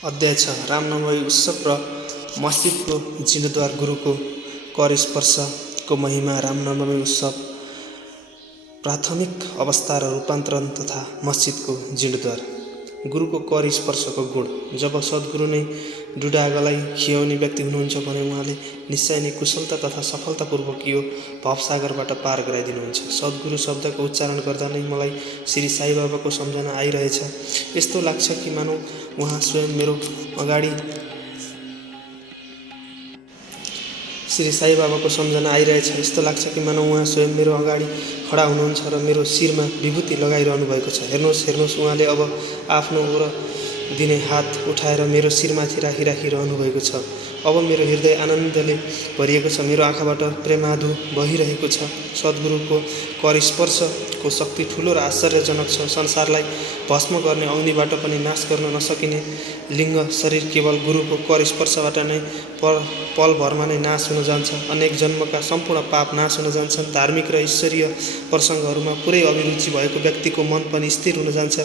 अध्याय 6 रामनवमी उत्सव र मस्जिदको जीर्णोद्धार गुरुको कर स्पर्शको महिमा। रामनवमी उत्सव प्राथमिक अवस्था र रूपान्तरण तथा मस्जिदको जीर्णोद्धार। गुरुको कर स्पर्शको गुण। जब सद्गुरु नै डुडागलाई खियाउने व्यक्ति हुनुहुन्छ भने उहाँले निश्चय नै कुशलता तथा सफलतापूर्वक यो भवसागरबाट पार गराइदिनुहुन्छ। सद्गुरु शब्दको उच्चारण गर्दा नै मलाई श्री साई बाबाको सम्झना आइरहेछ। यस्तो लाग्छ कि मानौ उहाँ स्वयं मेरो अगाडि श्री साई बाबाको सम्झना आइरहेछ। यस्तो लाग्छ कि मानौ उहाँ स्वयं मेरो अगाडि खडा हुनुहुन्छ र मेरो शिरमा विभूति लगाइरहनु भएको छ। हेर्नुहोस् उहाँले अब आफ्नो ओर दिने हात उठाएर मेरो शिरमाथि राखिरहनु भएको छ। अब मेरो हृदय आनन्दले भरिएको छ। मेरो आँखाबाट प्रेमाधु बहिरहेको छ। सद्गुरुको कर स्पर्शको शक्ति ठुलो र आश्चर्यजनक छ। संसारलाई भस्म गर्ने अग्निबाट पनि नाश गर्न नसकिने लिङ्ग शरीर केवल गुरुको कर स्पर्शबाट नै पलभरमा नै नाश हुन जान्छ। अनेक जन्मका सम्पूर्ण पाप नाश हुन जान्छन्। धार्मिक र ईश्वरीय प्रसङ्गहरूमा पुरै अभिरुचि भएको व्यक्तिको मन पनि स्थिर हुन जान्छ।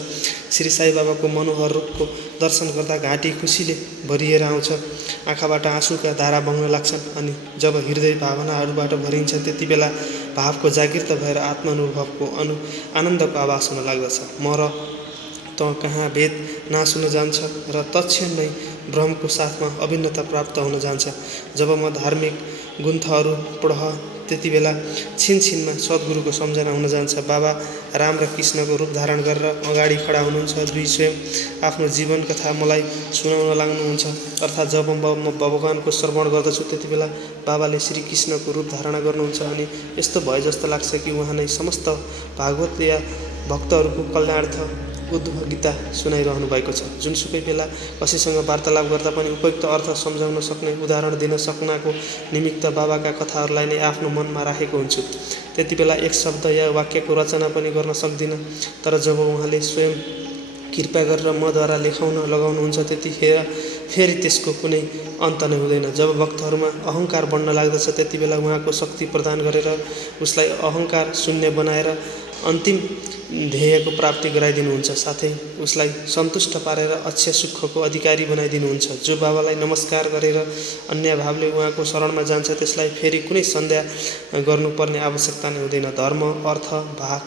श्री साई बाबाको मनोहर रूपको दर्शन गर्दा घाँटी खुसीले भरिएर आउँछ। आँखाबाट आँसुका धारा बग्न लाग्छन्। अनि जब हृदय भावनाहरूबाट भरिन्छ त्यति बेला भावको जागृत भएर आत्मानुभवको आनन्दको आभास हुन लाग्दछ। म र त कहाँ भेद नाश हुन जान्छ र तत्क्षण नै ब्रह्मको साथमा अभिन्नता प्राप्त हुन जान्छ। जब म धार्मिक ग्रन्थहरू पढ्ह त्यति बेला छिनछिनमा सद्गुरुको सम्झना हुन जान्छ। बाबा राम र कृष्णको रूप धारण गरेर अगाडि खडा हुनुहुन्छ। दुई स्वयं आफ्नो जीवन कथा मलाई सुनाउन लाग्नुहुन्छ। अर्थात् जब म भगवानको श्रवण गर्दछु त्यति बेला बाबाले श्री कृष्णको रूप धारणा गर्नुहुन्छ। अनि यस्तो भए जस्तो लाग्छ कि उहाँ नै समस्त भागवत या भक्तहरूको कल्याणार्थ उद्धव गीता सुनाइरहनु भएको छ। जुनसुकै बेला कसैसँग वार्तालाप गर्दा पनि उपयुक्त अर्थ सम्झाउन सक्ने उदाहरण दिन सक्नको निमित्त बाबाका कथाहरूलाई नै आफ्नो मनमा राखेको हुन्छु। त्यति बेला एक शब्द या वाक्यको रचना पनि गर्न सक्दिनँ। तर जब उहाँले स्वयं कृपा गरेर मद्वारा लेखाउन लगाउनुहुन्छ त्यतिखेर फेरि त्यसको कुनै अन्त नै हुँदैन। जब भक्तहरूमा अहङ्कार बढ्न लाग्दछ त्यति बेला उहाँको शक्ति प्रदान गरेर उसलाई अहङ्कार शून्य बनाएर अन्तिम ध्येयको प्राप्ति गराइदिनुहुन्छ। साथै उसलाई सन्तुष्ट पारेर अक्षय सुखको अधिकारी बनाइदिनुहुन्छ। जो बाबालाई नमस्कार गरेर अन्य भावले उहाँको शरणमा जान्छ त्यसलाई फेरि कुनै सन्देह गर्नुपर्ने आवश्यकता नै हुँदैन। धर्म, अर्थ,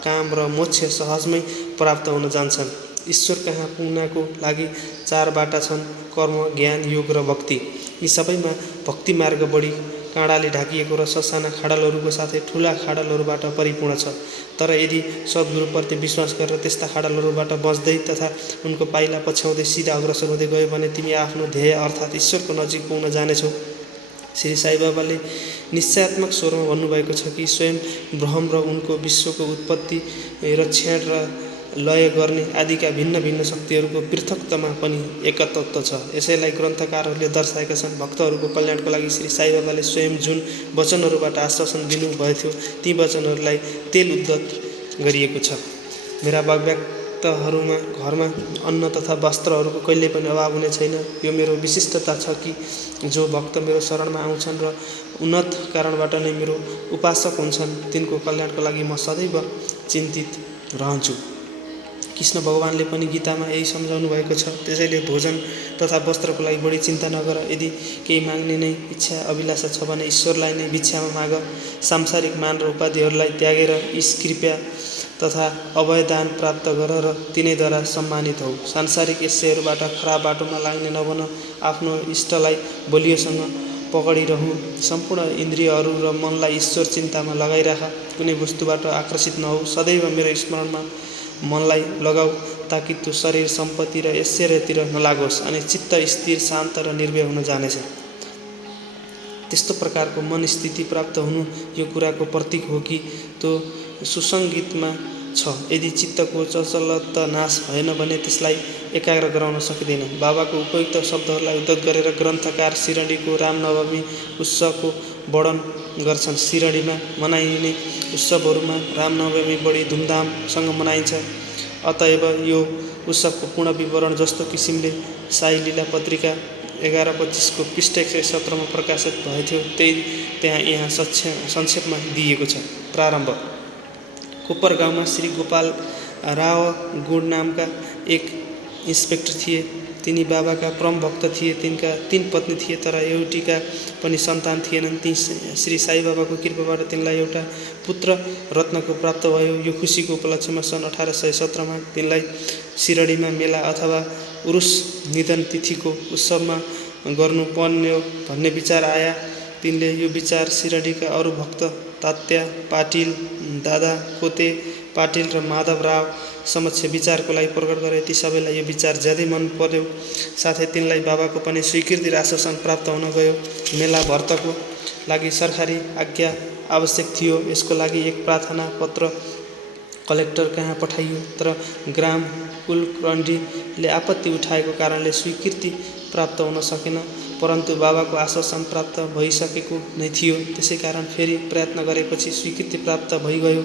काम र मोक्ष सहजमै प्राप्त हुन जान्छन्। ईश्वर कहाँ पुग्नको लागि 4 बाटा छन्: कर्म, ज्ञान, योग र भक्ति। यी सबैमा भक्ति मार्ग बढी काँडाले ढाकिएको र ससाना खाडलहरूको साथै ठुला खाडलहरूबाट परिपूर्ण छ। तर यदि सद्गुरुप्रति विश्वास गरेर त्यस्ता खाडलहरूबाट बच्दै तथा उनको पाइला पछ्याउँदै सिधा अग्रसर हुँदै गयो भने तिमी आफ्नो ध्येय अर्थात् ईश्वरको नजिक पुग्न जानेछौ। श्री साई बाबाले निश्चयात्मक स्वरमा भन्नुभएको छ कि स्वयं ब्रह्म र उनको विश्वको उत्पत्ति र क्षण र लय गर्ने आदिका भिन्न भिन्न शक्तिहरूको पृथकतामा पनि एकतत्व छ। यसैलाई ग्रन्थकारहरूले दर्शाएका छन्। भक्तहरूको कल्याणको लागि श्री साई बाबाले स्वयं जुन वचनहरूबाट आश्वासन दिनुभएको थियो ती वचनहरूलाई तेल उद्धत गरिएको छ। मेरा भक्तहरूमा घरमा अन्न तथा वस्त्रहरूको कहिल्यै पनि अभाव हुने छैन। यो मेरो विशिष्टता छ कि जो भक्त मेरो शरणमा आउँछन् र उन्नत कारणबाट नै मेरो उपासक हुन्छन् तिनको कल्याणको लागि म सदैव चिन्तित रहन्छु। कृष्ण भगवानले पनि गीतामा यही सम्झाउनु भएको छ। त्यसैले भोजन तथा वस्त्रको लागि बढी चिन्ता नगर। यदि केही माग्ने नै इच्छा अभिलाषा छ भने ईश्वरलाई नै भिक्षामा माग। सांसारिक मान र उपाधिहरूलाई त्यागेर ईश कृपा तथा अभयदान प्राप्त गर र तिनैद्वारा सम्मानित हौ। सांसारिक एस्यहरूबाट खराब बाटोमा लाग्ने नबन। आफ्नो इष्टलाई बलियोसँग पकडिरहँ। सम्पूर्ण इन्द्रियहरू र मनलाई ईश्वर चिन्तामा लगाइराख। कुनै वस्तुबाट आकर्षित नहौ। सदैव मेरो स्मरणमा मनलाई लगाऊ ताकि त्यो शरीर सम्पत्ति र ऐश्वर्यतिर नलागोस् अनि चित्त स्थिर, शान्त र निर्भय हुन जानेछ। त्यस्तो प्रकारको मन स्थिति प्राप्त हुनु यो कुराको प्रतीक हो कि त्यो सुसङ्गीतमा छ। यदि चित्तको चञ्चलता नाश भएन भने त्यसलाई एकाग्र गराउन सकिँदैन। बाबाको उपयुक्त शब्दहरूलाई उद्धत गरेर ग्रन्थकार शिरडीको रामनवमी उत्सवको वर्णन गर्छन्। शिरडीमा मनाइने उत्सवहरूमा रामनवमी बढी धुमधामसँग मनाइन्छ। अतएव यो उत्सवको पूर्ण विवरण जस्तो किसिमले साई लीला पत्रिका 1125 पृष्ठ 117 प्रकाशित भएथ्यो त्यही यहाँ संक्षेपमा दिइएको छ। प्रारम्भ। कोपर गाउँमा श्री गोपाल राव गुण नामका एक इन्स्पेक्टर थिए। तिनी बाबाका परम भक्त थिए। तिनका 3 पत्नी थिए तर एउटीका पनि सन्तान थिएनन्। ती श्री साई बाबाको कृपाबाट तिनलाई एउटा पुत्र रत्नको प्राप्त भयो। यो खुसीको उपलक्ष्यमा सन् 1817 मा तिनलाई सिरडीमा मेला अथवा उरुस निधन तिथिको उत्सवमा गर्नुपर्ने भन्ने विचार आया। तिनले यो विचार सिरडीका अरू भक्त तात्या पाटिल, दादा कोते पाटिल र माधव राव समक्ष विचारको लागि प्रकट गरे। ती सबैलाई यो विचार ज्यादै मन पर्यो। साथै तिनलाई बाबाको पनि स्वीकृति र आश्वासन प्राप्त हुन गयो। मेला भर्तको लागि सरकारी आज्ञा आवश्यक थियो। यसको लागि एक प्रार्थना पत्र कलेक्टर कहाँ पठाइयो तर ग्राम कुलकर्णीले आपत्ति उठाएको कारणले स्वीकृति प्राप्त हुन सकेन। परन्तु बाबाको आश्वासन प्राप्त भइसकेको नै थियो। त्यसै कारण फेरि प्रयत्न गरेपछि स्वीकृति प्राप्त भइगयो।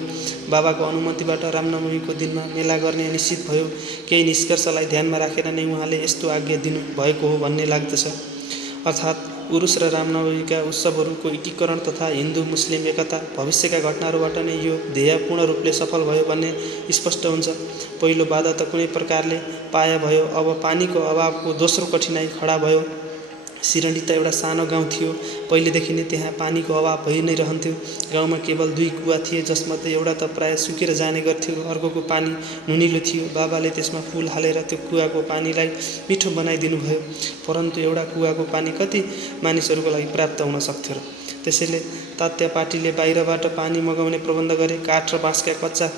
बाबाको अनुमतिबाट रामनवमीको दिनमा मेला गर्ने निश्चित भयो। केही निष्कर्षलाई ध्यानमा राखेर नै उहाँले यस्तो आज्ञा दिनु भएको हो भन्ने लाग्दछ। अर्थात् उरुस र रामनवमीका उत्सवहरूको एकीकरण तथा हिन्दू मुस्लिम एकता भविष्यका घटनाहरूबाट नै यो ध्येय पूर्ण रूपले सफल भयो भन्ने स्पष्ट हुन्छ। पहिलो बाधा त कुनै प्रकारले पाया भयो। अब पानीको अभावको दोस्रो कठिनाई खडा भयो। सिरडी त एउटा सानो गाउँ थियो। पहिलेदेखि नै त्यहाँ पानीको अभाव भइ नै रहन्थ्यो। गाउँमा केवल 2 कुवा थिए, जसमध्ये एउटा त प्राय सुकेर जाने गर्थ्यो, अर्कोको पानी नुनिलो थियो। बाबाले त्यसमा फूल हालेर त्यो कुवाको पानीलाई मिठो बनाइदिनु भयो। परन्तु एउटा कुवाको पानी कति मानिसहरूको लागि प्राप्त हुन सक्थ्यो र? त्यसैले तात्या पाटीले बाहिरबाट पानी मगाउने प्रबन्ध गरे। काठ र बाँसका कच्चा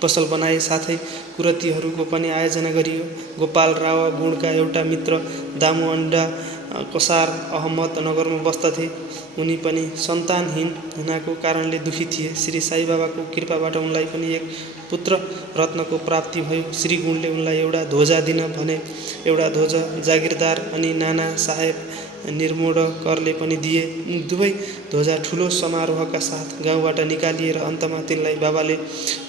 पसल बनाए। साथै कुरतीहरूको पनि आयोजना गरियो। गोपाल राव गुणका एउटा मित्र दामु अन्डा कसार अहमद नगरमा बस्दथे। उनी पनि सन्तानहीन हुनाको कारणले दुखी थिए। श्री साई बाबाको कृपाबाट उनलाई पनि एक पुत्र रत्नको प्राप्ति भयो। श्री गुणले उनलाई एउटा ध्वजा दिन भने। एउटा ध्वजा जागिरदार अनि नाना साहेब निर्मोडकरले पनि दिए। दुवै ध्वजा ठुलो समारोहका साथ गाउँबाट निकालिएर अन्तमा तिनलाई बाबाले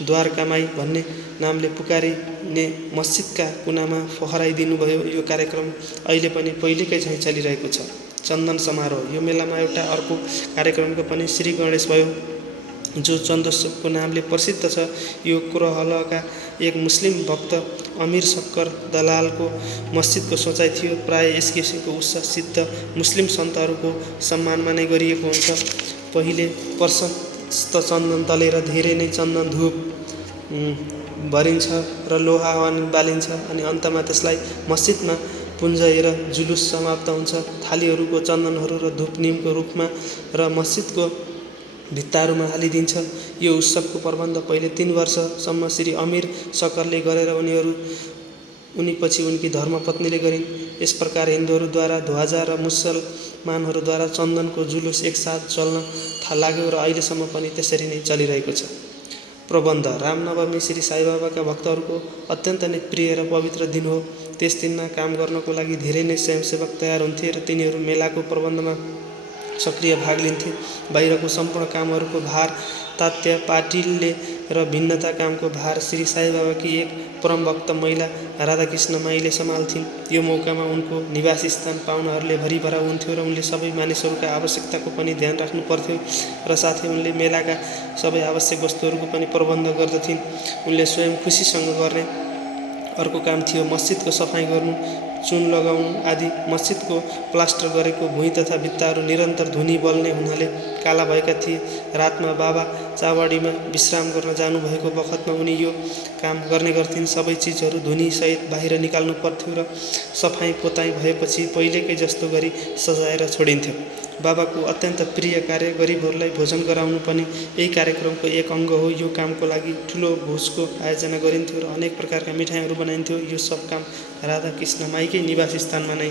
द्वारकामाई भन्ने नामले पुकारिने मस्जिदका कुनामा फहराइदिनु भयो। यो कार्यक्रम अहिले पनि पहिलेकै झैँ चलिरहेको छ। चन्दन समारोह। यो मेलामा एउटा अर्को कार्यक्रमको पनि श्री गणेश भयो, जो चन्दोत्सवको नामले प्रसिद्ध छ। यो कुरहलका एक मुस्लिम भक्त अमीर सक्कर दलालको मस्जिदको सोचाइ थियो। प्राय यस किसिमको उत्सव सिद्ध मुस्लिम सन्तहरूको सम्मानमा नै गरिएको हुन्छ। पहिले प्रशस्त चन्दन दलेर धेरै नै चन्दन धूप भरिन्छ र लोहा बालिन्छ अनि अन्तमा त्यसलाई मस्जिदमा पुन्जाएर जुलुस समाप्त हुन्छ। थालीहरूको चन्दनहरू र धूप निमको रुखमा र मस्जिदको भित्ताहरूमा हालिदिन्छ। यो उत्सवको प्रबन्ध पहिले 3 वर्षसम्म श्री अमीर सक्करले गरेर उनी पछि उनकी धर्मपत्नीले गरिन्। यस प्रकार हिन्दूहरूद्वारा ध्वजा र मुसलमानहरूद्वारा चन्दनको जुलुस एकसाथ चल्न लाग्यो र अहिलेसम्म पनि त्यसरी नै चलिरहेको छ। प्रबन्ध। रामनवमी श्री साईबाबाका भक्तहरूको अत्यन्त नै प्रिय र पवित्र दिन हो। त्यस दिनमा काम गर्नको लागि धेरै नै स्वयंसेवक तयार हुन्थे र तिनीहरू मेलाको प्रबन्धमा सक्रिय भाग लिन्थे। बाहिरको सम्पूर्ण कामहरूको भार तात्या पाटिलले र भिन्नता कामको भार श्री साईबाबाकी एक परम भक्त महिला राधाकृष्ण माईले सम्हाल्थिन्। यो मौकामा उनको निवास स्थान पाहुनाहरूले भरिभरा हुन्थ्यो र उनले सबै मानिसहरूका आवश्यकताको पनि ध्यान राख्नु पर्थ्यो र साथै उनले मेलाका सबै आवश्यक वस्तुहरूको पनि प्रबन्ध गर्दथिन्। उनले स्वयं खुसीसँग गर्ने अर्को काम थियो मस्जिदको सफाई गर्नु, चुन लगाउनु आदि। मस्जिदको प्लास्टर गरेको भुइँ तथा भित्ताहरू निरन्तर धुनी बल्ने हुनाले काला भएका थिए। रातमा बाबा चावडीमा विश्राम गर्न जानुभएको बखतमा उनी यो काम गर्ने गर्थिन्। सबै चिजहरू धुनीसहित बाहिर निकाल्नु पर्थ्यो र सफाई पोताई भएपछि पहिलेकै जस्तो गरी सजाएर छोडिन्थ्यो। बाबाको अत्यन्त प्रिय कार्य गरिबहरूलाई भोजन गराउनु पनि यही कार्यक्रमको एक अङ्ग हो। यो कामको लागि ठुलो भोजको आयोजना गरिन्थ्यो र अनेक प्रकारका मिठाईहरू बनाइन्थ्यो। यो सब काम राधाकृष्ण माईकै निवास स्थानमा नै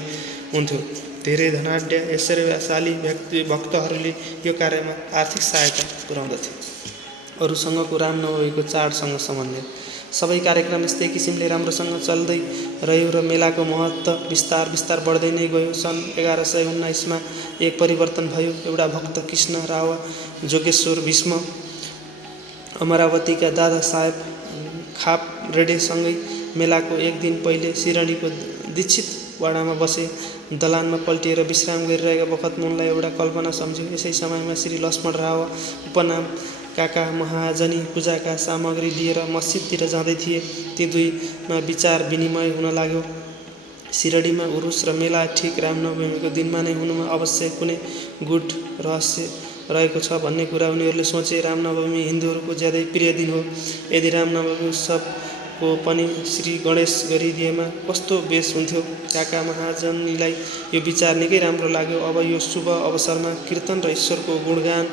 हुन्थ्यो। धेरै धनाढ्य ऐश्वर्यशाली भक्तहरूले यो कार्यमा आर्थिक सहायता पुर्याउँदथे। अरूसँगको रामनवमीको चाडसँग समन्वय। सबै कार्यक्रम यस्तै किसिमले राम्रोसँग चल्दै रह्यो र मेलाको महत्त्व बिस्तार बढ्दै नै गयो। सन् 1119 मा एक परिवर्तन भयो। एउटा भक्त कृष्ण राव जोगेश्वर भीष्म अमरावतीका दादा साहेब खाप रेडेसँगै मेलाको एक दिन पहिले सिरडीको दीक्षित वाडामा बसे। दलानमा पल्टिएर विश्राम गरिरहेका बखतमा उनलाई एउटा कल्पना सम्झ्यो। यसै समयमा श्री लक्ष्मण राव उपनाम काका महाजनी पूजाका सामग्री लिएर मस्जिदतिर जाँदै थिए। ती दुईमा विचार विनिमय हुन लाग्यो। सिरडीमा उरुस र मेला ठिक रामनवमीको दिनमा नै हुनुमा अवश्य कुनै गुड रहस्य रहेको छ भन्ने कुरा उनीहरूले सोचे। रामनवमी हिन्दूहरूको ज्यादै प्रिय दिन हो। यदि रामनवमी उत्सवको पनि श्री गणेश गरिदिएमा कस्तो बेस हुन्थ्यो। काका महाजनीलाई यो विचार निकै राम्रो लाग्यो। अब यो शुभ अवसरमा कीर्तन र ईश्वरको गुणगान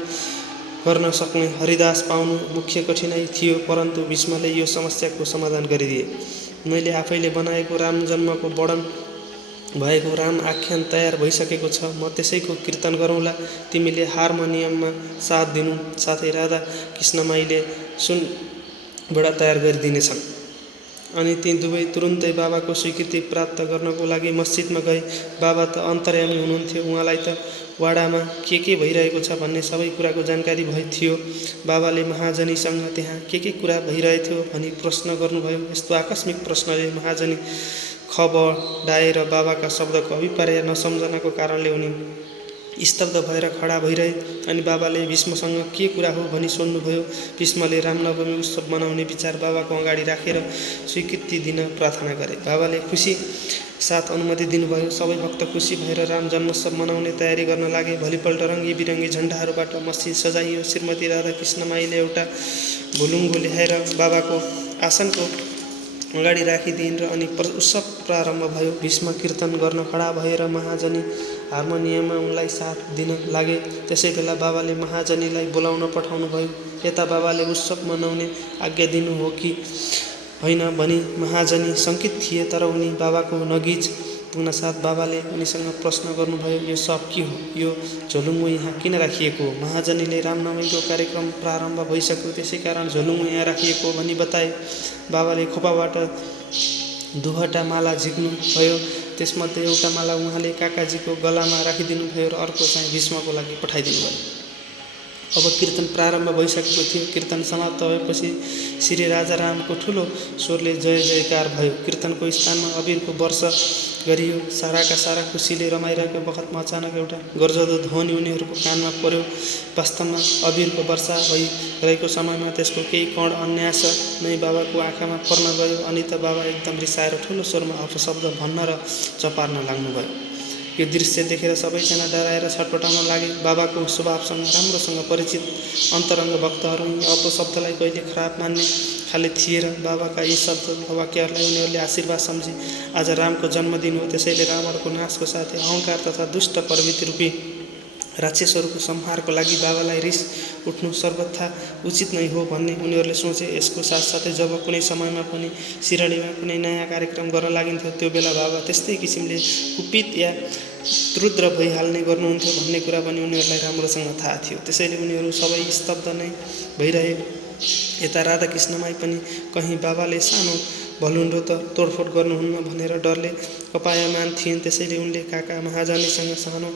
गर्न सक्ने हरिदास पाउनु मुख्य कठिनाइ थियो, परन्तु भीष्मले यो समस्याको समाधान गरिदिए। मैले आफैले बनाएको राम जन्मको वर्णन भएको राम आख्यान तयार भइसकेको छ, म त्यसैको कीर्तन गरौँला। तिमीले हार्मोनियममा साथ दिनु, साथै राधा कृष्णमाईले सुनबडा तयार गरिदिनेछन्। अनि ती दुवै तुरुन्तै बाबाको स्वीकृति प्राप्त गर्नको लागि मस्जिदमा गए। बाबा त अन्तर्यामी हुनुहुन्थ्यो, उहाँलाई त वाडामा के भइरहेको छ भन्ने सबै कुराको जानकारी थियो। बाबाले महाजनीसँग त्यहाँ के कुरा भइरहेथ्यो भनी प्रश्न गर्नुभयो। यस्तो आकस्मिक प्रश्नले महाजनी खबडाएर बाबाका शब्दको अभिप्राय नसम्झनाको कारणले उनी स्तब्ध भएर खडा भइरहे। अनि बाबाले भीष्मसँग के कुरा हो भनी सोध्नुभयो। भीष्मले रामनवमी उत्सव मनाउने विचार बाबाको अगाडि राखेर स्वीकृति दिन प्रार्थना गरे। बाबाले खुसी साथ अनुमति दिनुभयो। सबै भक्त खुसी भएर राम जन्मोत्सव मनाउने तयारी गर्न लागे। भोलिपल्ट रङ्गी बिरङ्गी झण्डाहरूबाट मस्जिद सजाइयो। श्रीमती राधा कृष्णमाईले एउटा भुलुङ्गो ल्याएर बाबाको आसनको अगाडि राखिदिइन् र अनि उत्सव प्रारम्भ भयो। भीष्म कीर्तन गर्न खडा भएर महाजनी हार्मोनियममा उनलाई साथ दिन लागे। त्यसै बेला बाबाले महाजनीलाई बोलाउन पठाउनु भयो। यता बाबाले उत्सव मनाउने आज्ञा दिनु हो कि होइन भनी महाजनी शङ्कित थिए, तर उनी बाबाको नजिक पुग्न साथ बाबाले उनीसँग प्रश्न गर्नुभयो, यो सब के हो? यो झोलुङ्गो यहाँ किन राखिएको हो? महाजनीले रामनवमीको कार्यक्रम प्रारम्भ भइसक्यो, त्यसै कारण झोलुङ्गो यहाँ राखिएको भनी बताए। बाबाले खोपाबाट दुईवटा माला झिक्नु भयो। त्यसमध्ये एउटा माला उहाँले काकाजीको गलामा राखिदिनु भयो र अर्को चाहिँ भीष्मको लागि पठाइदिनु भयो। अब कीर्तन प्रारम्भ भइसकेको थियो। कीर्तन समाप्त भएपछि श्री राजारामको ठुलो स्वरले जय जयकार भयो। कीर्तनको स्थानमा अबिरको वर्ष गरियो। साराका सारा खुसीले रमाइरहेको बखतमा अचानक एउटा गर्जदो ध्वनि उनीहरूको कानमा पर्यो। वास्तवमा अबिरको वर्षा भइरहेको समयमा त्यसको केही कण अन्यास नै बाबाको आँखामा पर्न गयो। अनि त बाबा एकदम रिसाएर ठुलो स्वरमा अपशब्द भन्न र चपार्न लाग्नुभयो। यो दृश्य देखेर सबैजना डराएर छटपटाउन लागे। बाबाको स्वभावसँग राम्रोसँग परिचित अन्तरङ्ग भक्तहरू यी अपशब्दलाई कहिले खराब मान्ने खाले थिए र बाबाका यी शब्द वाक्यहरूलाई उनीहरूले आशीर्वाद सम्झे। आज रामको जन्मदिन हो, त्यसैले रावणको नाशको साथै अहङ्कार तथा दुष्ट प्रवृत्ति रूपी राक्षसहरूको संहारको लागि बाबालाई रिस उठ्नु सर्वथा उचित नै हो भन्ने उनीहरूले सोचे। यसको साथसाथै जब कुनै समयमा पनि सिरडीमा कुनै नयाँ कार्यक्रम गर्न लागिन्थ्यो, त्यो बेला बाबा त्यस्तै किसिमले कुपित या रुद्र भइहाल्ने गर्नुहुन्थ्यो भन्ने कुरा पनि उनीहरूलाई राम्रोसँग थाहा थियो। त्यसैले उनीहरू सबै स्तब्ध नै भइरहे। यता राधाकृष्णमाई पनि कहीँ बाबाले सानो भलुन्डो त तोडफोड गर्नुहुन्न भनेर डरले कपायमान थिइन्। त्यसैले उनले काका महाजनीसँग सानो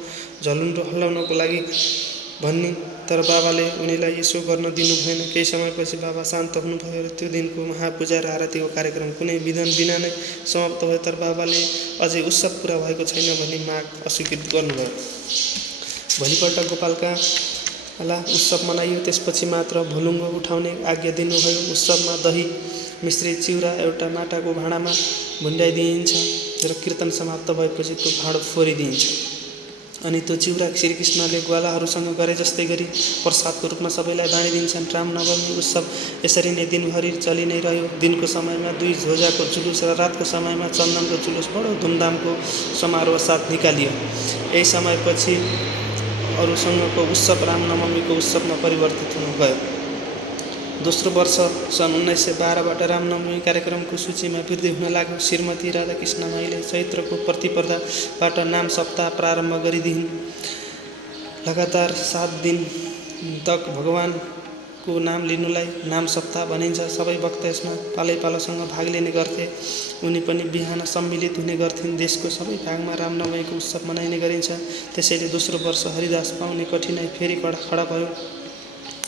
झलुन्डो हल्लाउनको लागि भनिन्, तर बाबाले उनीलाई यसो गर्न दिनु भएन। केही समयपछि बाबा शान्त हुनुभयो र त्यो दिनको महापूजा र आरतीको कार्यक्रम कुनै विधान बिना नै समाप्त भयो। तर बाबाले अझै उत्सव पुरा भएको छैन भनी माग अस्वीकृत गर्नुभयो। भोलिपल्ट गोपालका उत्सव मनाइयो। त्यसपछि मात्र भुलुङ्गो उठाउने आज्ञा दिनुभयो। उत्सवमा दही मिश्रित चिउरा एउटा माटाको भाँडामा भुन्डाइदिइन्छ र कीर्तन समाप्त भएपछि त्यो भाँडो फोरिदिइन्छ। अनि त्यो चिउरा श्रीकृष्णले ग्वालाहरूसँग गरे जस्तै गरी प्रसादको रूपमा सबैलाई बाँडिदिन्छन्। रामनवमी उत्सव यसरी नै दिनभरि चलि नै रह्यो। दिनको समयमा 2 ध्वजाको जुलुस र रातको समयमा चन्दनको जुलुस बडो धुमधामको समारोह साथ निकालियो। यही समयपछि अरूसँगको उत्सव रामनवमीको उत्सवमा परिवर्तित हुन गयो। दोस्रो वर्ष सन् 1912बाट रामनवमी कार्यक्रमको सूचीमा वृद्धि हुन लाग्यो। श्रीमती राधाकृष्णमाईले चैत्रको प्रतिपदाबाट नाम सप्ताह प्रारम्भ गरिदिइन्। लगातार 7 दिन तक भगवानको नाम लिनुलाई नाम सप्ताह भनिन्छ। सबै भक्त यसमा पालैपालोसँग भाग लिने गर्थे। उनी पनि बिहान सम्मिलित हुने गर्थिन्। देशको सबै भागमा रामनवमीको उत्सव मनाइने गरिन्छ। त्यसैले दोस्रो वर्ष हरिदास पाउने कठिनाइ फेरि खडा भयो।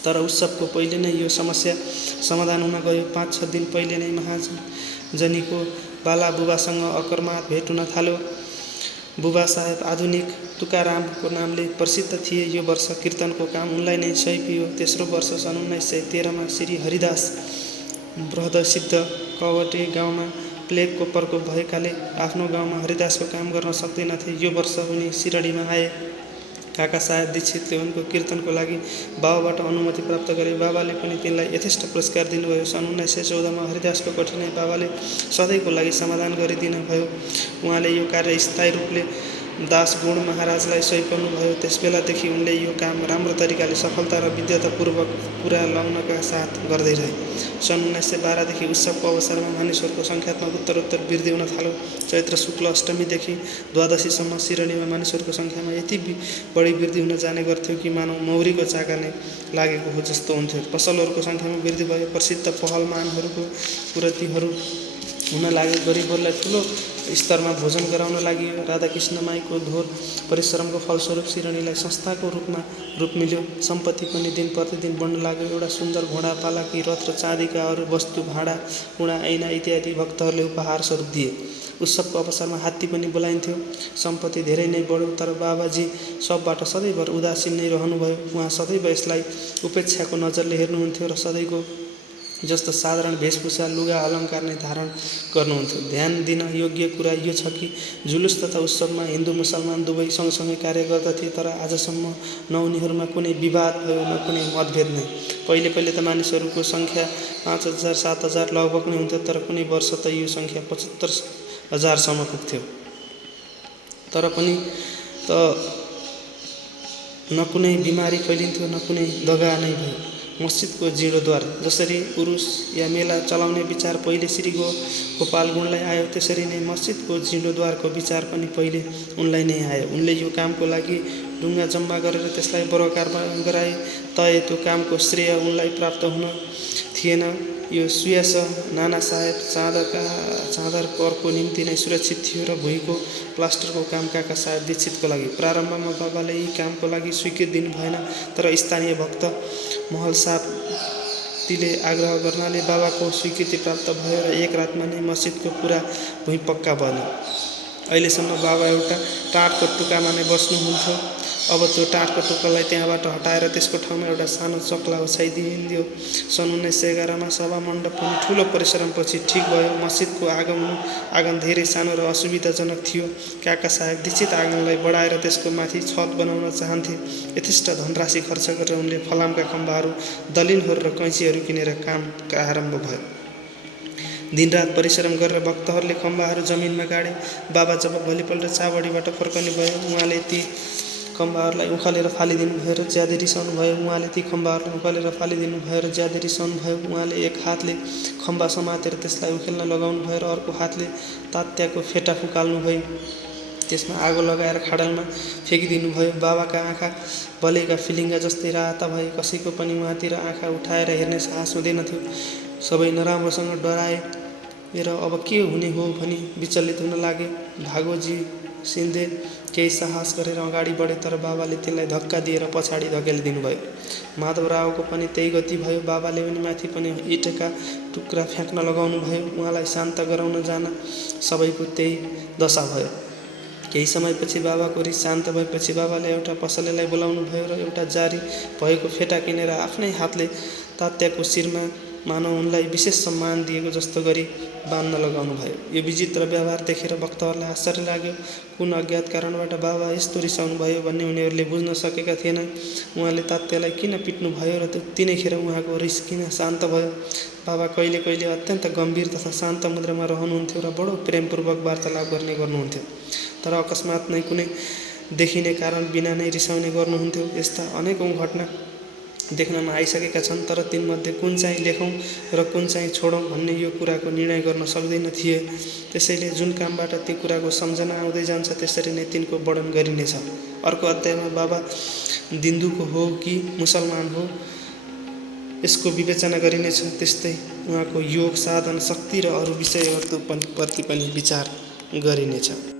तर उत्सवको पहिले नै यो समस्या समाधान हुन गयो। 5-6 दिन पहिले नै महाजनीको बाला बुबासँग अकर्मात भेट हुन थाल्यो। बुबा साहेब आधुनिक तुकारामको नामले प्रसिद्ध थिए। यो वर्ष कीर्तनको काम उनलाई नै सौंपियो। तेस्रो वर्ष सन् 1913मा श्री हरिदास बृहदसिद्ध कवटे गाउँमा प्लेगको प्रकोप भएकाले आफ्नो गाउँमा हरिदासको काम गर्न सक्दैनथे। यो वर्ष उनी सिरडीमा आए। काका साहेब दीक्षितले उनको कीर्तनको लागि बाबाबाट अनुमति प्राप्त गरे। बाबाले पनि तिनलाई यथेष्ट पुरस्कार दिनुभयो। सन् 1914 हरिदासको कठिनाइ बाबाले सधैँको लागि समाधान गरिदिनुभयो। उहाँले यो कार्य स्थायी रूपले दासगुण महाराजलाई सुम्पिनुभयो। त्यसबेलादेखि उनले यो काम राम्रो तरिकाले सफलता र विद्वतापूर्वक पुरा लग्नका साथ गर्दै रहे। सन् 1912 देखि उत्सवको अवसरमा मानिसहरूको सङ्ख्यात्मक उत्तरोत्तर वृद्धि हुन थाल्यो। चैत्र शुक्ल अष्टमीदेखि द्वादशीसम्म सिरडीमा मानिसहरूको सङ्ख्यामा यति बढी वृद्धि हुन जाने गर्थ्यो कि मानव मौरीको चाका नै लागेको हो जस्तो हुन्थ्यो। पसलहरूको सङ्ख्यामा वृद्धि भयो। प्रसिद्ध पहलमानहरूको पूर्तिहरू हुन लाग्यो। गरिबहरूलाई ठुलो स्तरमा भोजन गराउन लागि राधाकृष्ण माईको घोर परिश्रमको फलस्वरूप सिरडीलाई संस्थाको रूप मिल्यो। सम्पत्ति पनि दिन प्रतिदिन बढ्न लाग्यो। एउटा सुन्दर घोडा, पालाकी, रथ र चाँदीका अरू वस्तु, भाँडा कुँडा, ऐना इत्यादि भक्तहरूले उपहार स्वरूप दिए। उत्सवको अवसरमा हात्ती पनि बोलाइन्थ्यो। सम्पत्ति धेरै नै बढ्यो, तर बाबाजी सबबाट सधैँभर उदासीन नै रहनुभयो। उहाँ सदैव यसलाई उपेक्षाको नजरले हेर्नुहुन्थ्यो र सधैँको जस्तो साधारण वेशभूषा, लुगा, अलङ्कार नै धारण गर्नुहुन्थ्यो। ध्यान दिन योग्य कुरा यो छ कि जुलुस तथा उत्सवमा हिन्दू मुसलमान दुवै सँगसँगै कार्य गर्दथे, तर आजसम्म न उनीहरूमा कुनै विवाद भयो न कुनै मतभेद नै। पहिले त मानिसहरूको सङ्ख्या 5000 7000 लगभग नै हुन्थ्यो, तर कुनै वर्ष त यो सङ्ख्या 75000 सम्म पुग्थ्यो। तर पनि त न कुनै बिमारी फैलिन्थ्यो न कुनै दगा नै भयो। मस्जिदको जीर्णोद्धार जसरी उरुस या मेला चलाउने विचार पहिले श्री गोपाल गुणलाई आयो, त्यसरी नै मस्जिदको जीर्णोद्धारको विचार पनि पहिले उनलाई नै आयो। उनले यो कामको लागि ढुङ्गा जम्मा गरेर त्यसलाई बरोकारमा गराए, तय त्यो कामको श्रेय उनलाई प्राप्त हुन थिएन। यो सुयास नाना साहेब चादर करको निम्ति नै सुरक्षित थियो र भुइँको प्लास्टरको काम काका साहेब दीक्षितको लागि। प्रारम्भमा बाबाले यी कामको लागि स्वीकृति दिनु भएन, तर स्थानीय भक्त महल साहबले आग्रह गर्नाले बाबाको स्वीकृति प्राप्त भयो र एक रातमा नै मस्जिदको पुरा भुइँ पक्का बन्यो। अहिलेसम्म बाबा एउटा टाँटको टुक्कामा नै बस्नुहुन्थ्यो। अब त्यो टाँटको टुक्कालाई त्यहाँबाट हटाएर त्यसको ठाउँमा एउटा सानो चक्ला ओछ्याइदिइन्थ्यो। सन् 1911 सभा मण्डप पनि ठुलो परिश्रमपछि ठिक भयो। मस्जिदको आँगन धेरै सानो र असुविधाजनक थियो। काका साहेब दीक्षित आँगनलाई बढाएर त्यसको माथि छत बनाउन चाहन्थे। यथेष्ट धनराशि खर्च गरेर उनले फलामका खम्बाहरू, दलिनहरू र कैँचीहरू किनेर काम आरम्भ भयो। दिनरात परिश्रम गरेर भक्तहरूले खम्बाहरू जमिनमा गाडे। बाबा जब भोलिपल्ट चावडीबाट फर्कने भयो, उहाँले ती खम्बाहरूलाई उखालेर फालिदिनु भयो र ज्यादै रिसाउनु भयो। उहाँले एक हातले खम्बा समातेर त्यसलाई उखेल्न लगाउनु भयो र अर्को हातले तात्याको फेटा फुकाल्नुभयो। त्यसमा आगो लगाएर खाडलमा फ्याँकिदिनु भयो। बाबाका आँखा बलेका फिलिङ्गा जस्तै राता भए। कसैको पनि उहाँतिर आँखा उठाएर हेर्ने साहस हुँदैनथ्यो। सबै नराम्रोसँग डराए र अब के हुने हो भनी विचलित हुन लागे। भागोजी सिन्धे केही साहस गरेर अगाडि बढे, तर बाबाले तिनलाई धक्का दिएर पछाडि धकेलिदिनुभयो। माधवरावको पनि त्यही गति भयो। बाबाले उनीमाथि पनि इँटका टुक्रा फ्याँक्न लगाउनु भयो। उहाँलाई शान्त गराउन जान सबैको त्यही दशा भयो। केही समयपछि बाबाको रिस शान्त भएपछि बाबाले एउटा पसलेलाई बोलाउनु भयो र एउटा जारी भएको फेटा किनेर आफ्नै हातले तात्याको शिरमा मानव उनलाई विशेष सम्मान दिएको जस्तो गरी बाँध्न लगाउनु भयो। यो विचित्र व्यवहार देखेर भक्तहरूलाई आश्चर्य लाग्यो। कुन अज्ञात कारणबाट बाबा यस्तो रिसाउनु भयो भन्ने उनीहरूले बुझ्न सकेका थिएनन्। उहाँले तात्यालाई किन पिट्नु भयो र तिनैखेर उहाँको रिस किन शान्त भयो। बाबा कहिले कहिले अत्यन्त गम्भीर तथा शान्त मुद्रामा रहनुहुन्थ्यो र बडो प्रेमपूर्वक वार्तालाप गर्नुहुन्थ्यो, तर अकस्मात नै कुनै देखिने कारण बिना नै रिसाउने गर्नुहुन्थ्यो। यस्ता अनेकौं घटना देख्नमा आइसकेका छन्, तर तीमध्ये कुन चाहिँ लेखौँ र कुन चाहिँ छोडौँ भन्ने यो कुराको निर्णय गर्न सक्दैन थिए। त्यसैले जुन कामबाट त्यो कुराको सम्झना आउँदै जान्छ त्यसरी नै तिनको वर्णन गरिनेछ। अर्को अध्यायमा बाबा दिन्दुको हो कि मुसलमान हो यसको विवेचना गरिनेछ। त्यस्तै उहाँको योग, साधन, शक्ति र अरू विषयहरूप्रति पनि विचार गरिनेछ।